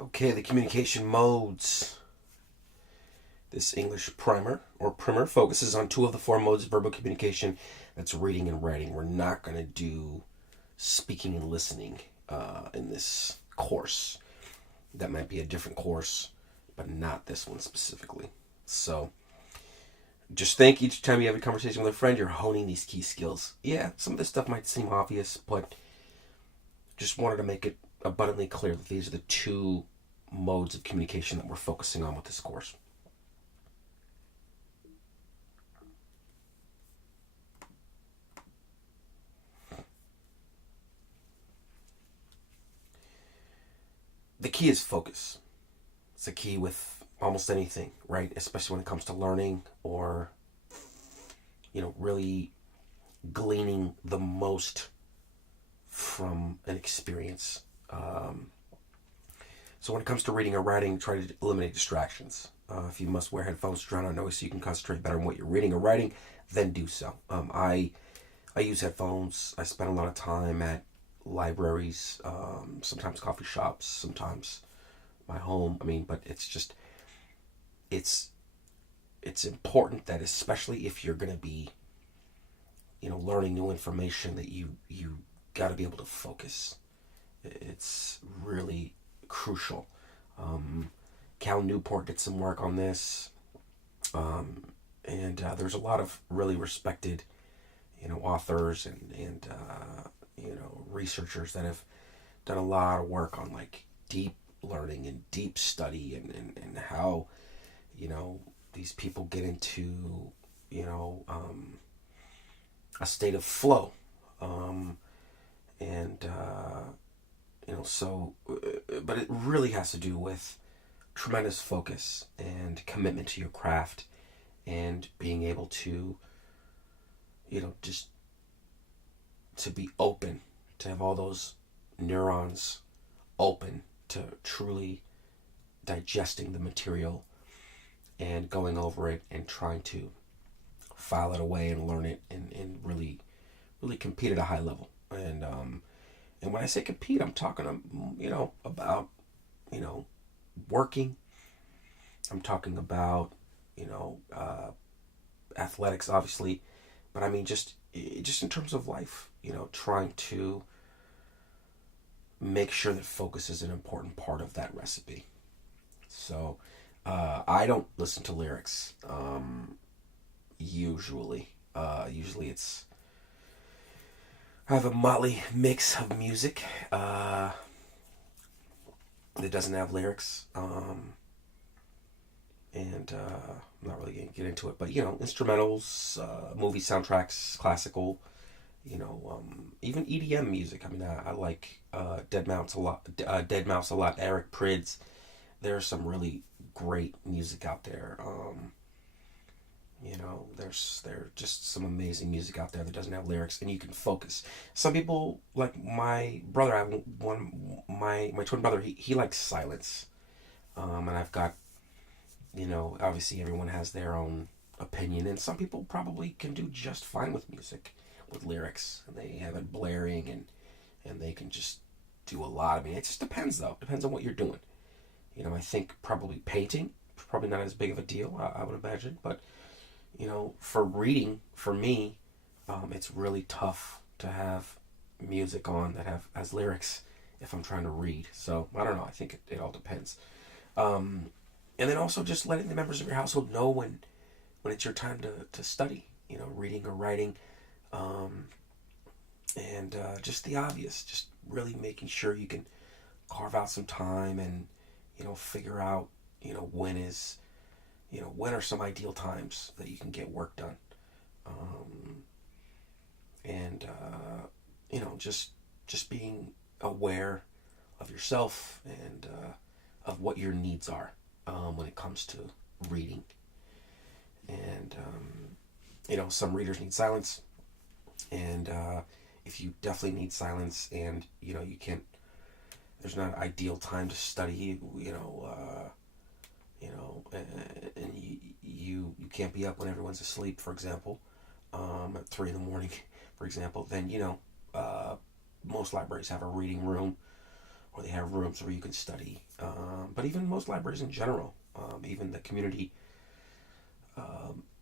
Okay, the communication modes. This English primer focuses on two of the four modes of verbal communication. That's reading and writing. We're not going to do speaking and listening in this course. That might be a different course, but not this one specifically. So just think each time you have a conversation with a friend, you're honing these key skills. Yeah, some of this stuff might seem obvious, but just wanted to make it abundantly clear that these are the two modes of communication that we're focusing on with this course. The key is focus. It's a key with almost anything, right? Especially when it comes to learning or, really gleaning the most from an experience. So when it comes to reading or writing, try to eliminate distractions. If you must wear headphones to drown out noise so you can concentrate better on what you're reading or writing, then do so. I use headphones. I spend a lot of time at libraries, sometimes coffee shops, sometimes my home. But it's important that, especially if you're going to be, learning new information, that you got to be able to focus. It's really crucial. Cal Newport did some work on this, and there's a lot of really respected, authors and researchers that have done a lot of work on like deep learning and deep study and how these people get into a state of flow, and but it really has to do with tremendous focus and commitment to your craft and being able to just to be open, to have all those neurons open to truly digesting the material and going over it and trying to file it away and learn it and really compete at a high level. And when I say compete, I'm talking about working. I'm talking about athletics, obviously, but I mean just in terms of life, trying to make sure that focus is an important part of that recipe. So I don't listen to lyrics usually. Usually it's I have a motley mix of music that doesn't have lyrics, and I'm not really going to get into it, but instrumentals, movie soundtracks, classical, even EDM music. I like Dead Mouse a lot. Eric Prydz. There's some really great music out there. There's just some amazing music out there that doesn't have lyrics, and you can focus. Some people, like my brother, I have my twin brother. He likes silence, and I've got, obviously everyone has their own opinion, and some people probably can do just fine with music, with lyrics, and they have it blaring, and they can just do a lot. It just depends though. Depends on what you're doing. I think probably painting, probably not as big of a deal, I would imagine, but for reading, for me, it's really tough to have music on that has lyrics if I'm trying to read. So I don't know. I think it all depends. And then also just letting the members of your household know when it's your time to study. Reading or writing, and just the obvious. Just really making sure you can carve out some time and figure out when are some ideal times that you can get work done, and just being aware of yourself and of what your needs are when it comes to reading. And some readers need silence, and if you definitely need silence, and you can't. There's not an ideal time to study, and you can't be up when everyone's asleep, for example, at 3 a.m, for example. Then most libraries have a reading room or they have rooms where you can study. But even most libraries in general, even the community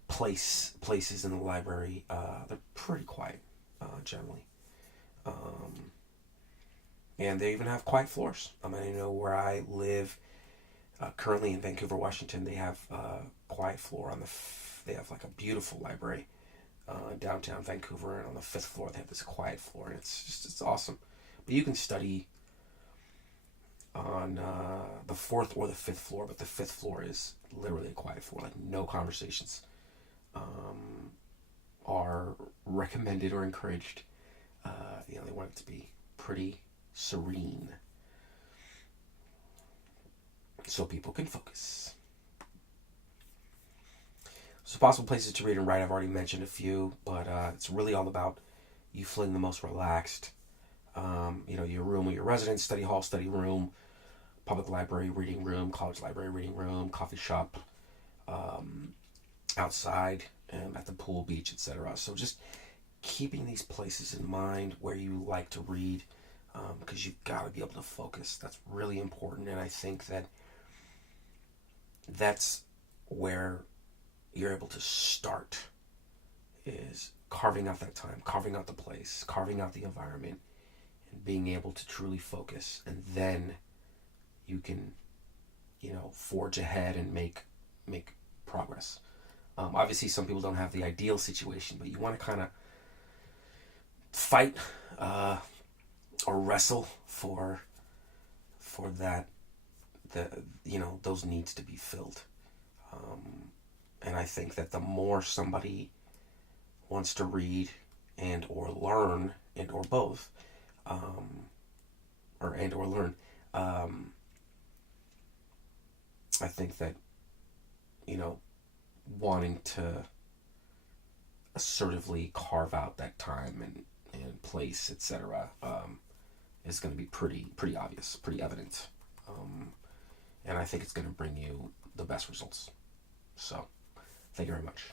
places in the library, they're pretty quiet generally. Um, and they even have quiet floors. I mean, where I live currently in Vancouver, Washington, they have quiet floor on they have like a beautiful library downtown Vancouver, and on the fifth floor they have this quiet floor, and it's awesome. But you can study on the fourth or the fifth floor, but the fifth floor is literally a quiet floor, like no conversations are recommended or encouraged. They want it to be pretty serene so people can focus. So possible places to read and write, I've already mentioned a few, but it's really all about you feeling the most relaxed. Your room or your residence, study hall, study room, public library, reading room, college library, reading room, coffee shop, outside, at the pool, beach, etc. So just keeping these places in mind where you like to read, because you've got to be able to focus. That's really important, and I think that's where you're able to start, is carving out that time, carving out the place, carving out the environment, and being able to truly focus. And then you can, forge ahead and make progress. Obviously, some people don't have the ideal situation, but you want to kind of fight or wrestle for that, those needs to be filled. And I think that the more somebody wants to read and or learn and or both, or and or learn, I think that, wanting to assertively carve out that time and place, etc., is going to be pretty obvious, pretty evident, and I think it's going to bring you the best results. So, thank you very much.